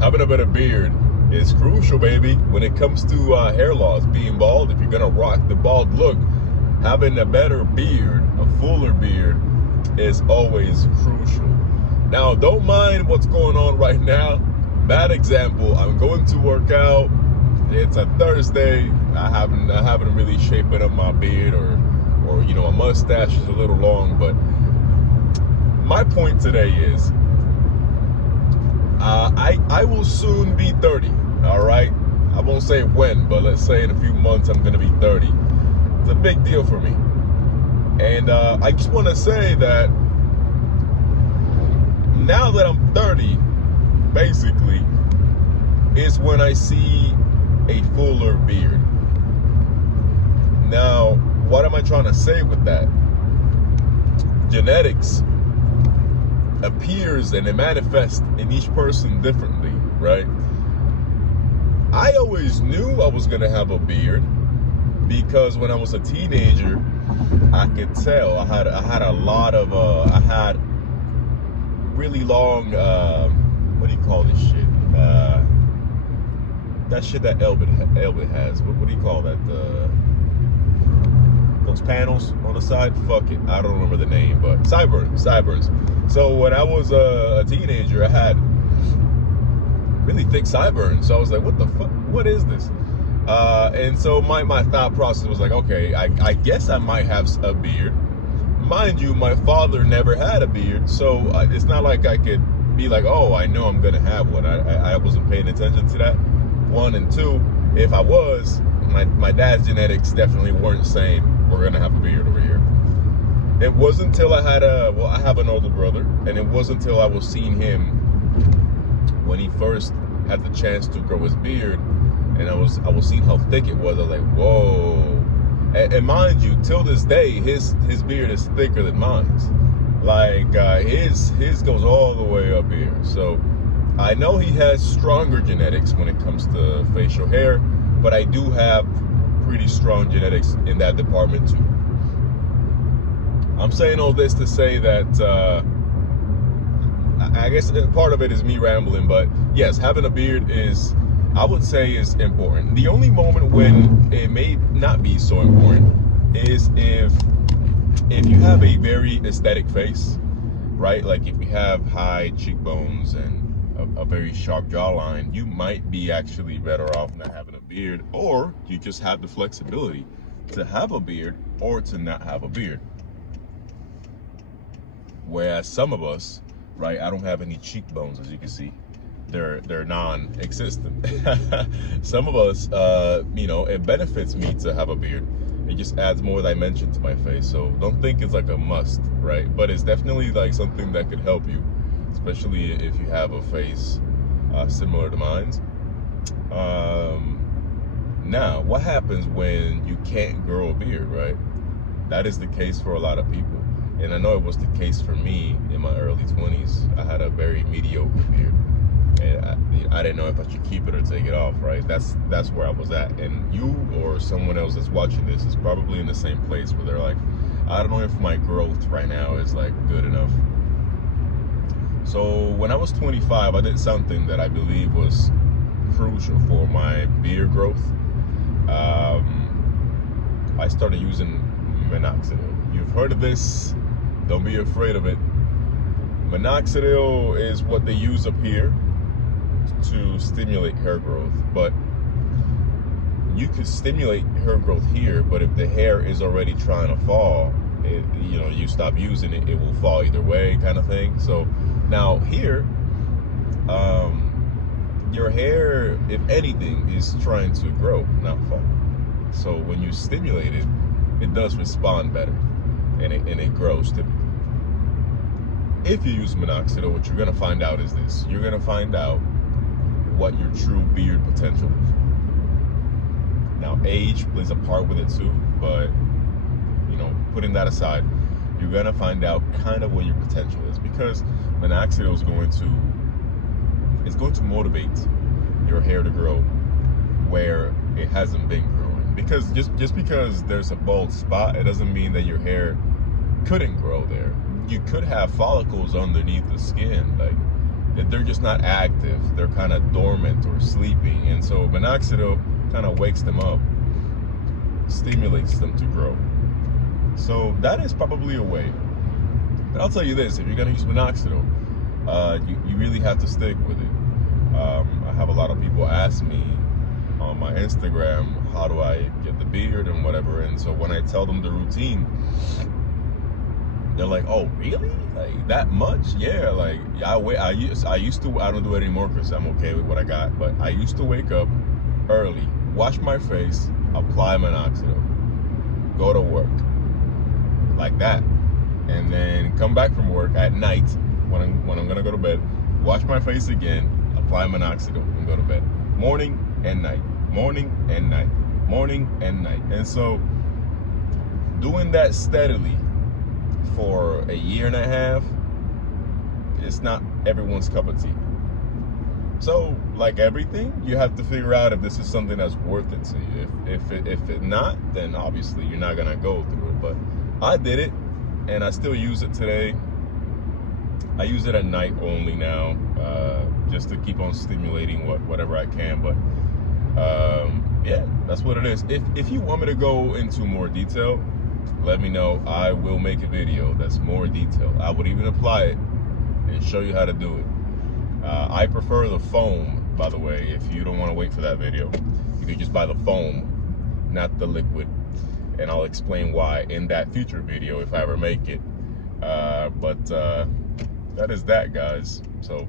having a better beard is crucial, baby, when it comes to hair loss. Being bald, if you're gonna rock the bald look, having a better beard, a fuller beard, is always crucial. Now, don't mind what's going on right now. Bad example. I'm going to work out. It's a Thursday. I haven't really shapen up my beard, or you know, my mustache is a little long. But my point today is, I will soon be 30. All right. I won't say when, but let's say in a few months I'm gonna be 30. It's a big deal for me, and I just want to say that now that I'm 30, basically, is when I see a fuller beard. Now, what am I trying to say with that? Genetics appears and it manifests in each person differently, right? I always knew I was gonna have a beard because when I was a teenager, I could tell I had a lot of I had really long what do you call this shit? That shit that Elbit has. What do you call that? Those panels on the side. Fuck it, I don't remember the name, but sideburns. So when I was a teenager, I had really thick sideburns. So I was like, what the fuck? What is this? And so my thought process was like, okay, I guess I might have a beard. Mind you, my father never had a beard, so it's not like I could be like, oh, I know I'm gonna have one. I wasn't paying attention to that. One, and two, if I was, my dad's genetics definitely weren't saying we're gonna have a beard over here. It wasn't until I had I have an older brother, and it wasn't until I was seeing him when he first had the chance to grow his beard, and I was seeing how thick it was. I was like, whoa. And mind you, till this day, his beard is thicker than mine's. Like his goes all the way up here. So I know he has stronger genetics when it comes to facial hair, but I do have pretty strong genetics in that department too. I'm saying all this to say that I guess part of it is me rambling, but yes, having a beard is, I would say, is important. The only moment when it may not be so important is if you have a very aesthetic face, right? Like if you have high cheekbones and a very sharp jawline, you might be actually better off not having a beard, or you just have the flexibility to have a beard or to not have a beard. Whereas some of us, right, I don't have any cheekbones, as you can see. They're non-existent. Some of us, you know, it benefits me to have a beard. It just adds more dimension to my face. So don't think it's like a must, right? But it's definitely like something that could help you, especially if you have a face similar to mine's. Now, what happens when you can't grow a beard, right? That is the case for a lot of people. And I know it was the case for me in my early 20s. I had a very mediocre beard. And I didn't know if I should keep it or take it off, right? That's where I was at. And you or someone else that's watching this is probably in the same place where they're like, I don't know if my growth right now is like good enough. So when I was 25, I did something that I believe was crucial for my beard growth. I started using minoxidil. You've heard of this, don't be afraid of it. Minoxidil is what they use up here to stimulate hair growth, but you could stimulate hair growth here, but if the hair is already trying to fall, you know, you stop using it, it will fall either way, kind of thing. So now here, your hair, if anything, is trying to grow, not fall. So when you stimulate it, it does respond better, and it grows typically. If you use minoxidil, what you're gonna find out is this. You're gonna find out what your true beard potential is. Now, age plays a part with it too, but, you know, putting that aside, you're gonna find out kind of what your potential is, because minoxidil is going to motivate your hair to grow where it hasn't been growing. Because just because there's a bald spot, it doesn't mean that your hair couldn't grow there. You could have follicles underneath the skin. Like, they're just not active. They're kind of dormant or sleeping. And so minoxidil kind of wakes them up, stimulates them to grow. So that is probably a way. But I'll tell you this, if you're gonna use minoxidil, you really have to stick with it. I have a lot of people ask me on my Instagram, how do I get the beard and whatever, and so when I tell them the routine, they're like, oh really, like that much? Yeah, like I used to, I don't do it anymore because I'm okay with what I got, but I used to wake up early, wash my face, apply minoxidil, go to work like that, and then come back from work at night when I'm gonna go to bed, wash my face again, apply minoxidil, and go to bed. Morning and night, morning and night, morning and night. And so doing that steadily for a year and a half, it's not everyone's cup of tea. So like everything, you have to figure out if this is something that's worth it to you. If it not, then obviously you're not gonna go through it. But I did it, and I still use it today. I use it at night only now, just to keep on stimulating whatever I can. But yeah, that's what it is. If you want me to go into more detail, let me know. I will make a video that's more detailed. I would even apply it and show you how to do it. I prefer the foam, by the way. If you don't want to wait for that video, you can just buy the foam, not the liquid, and I'll explain why in that future video if I ever make it. But that is that, guys. So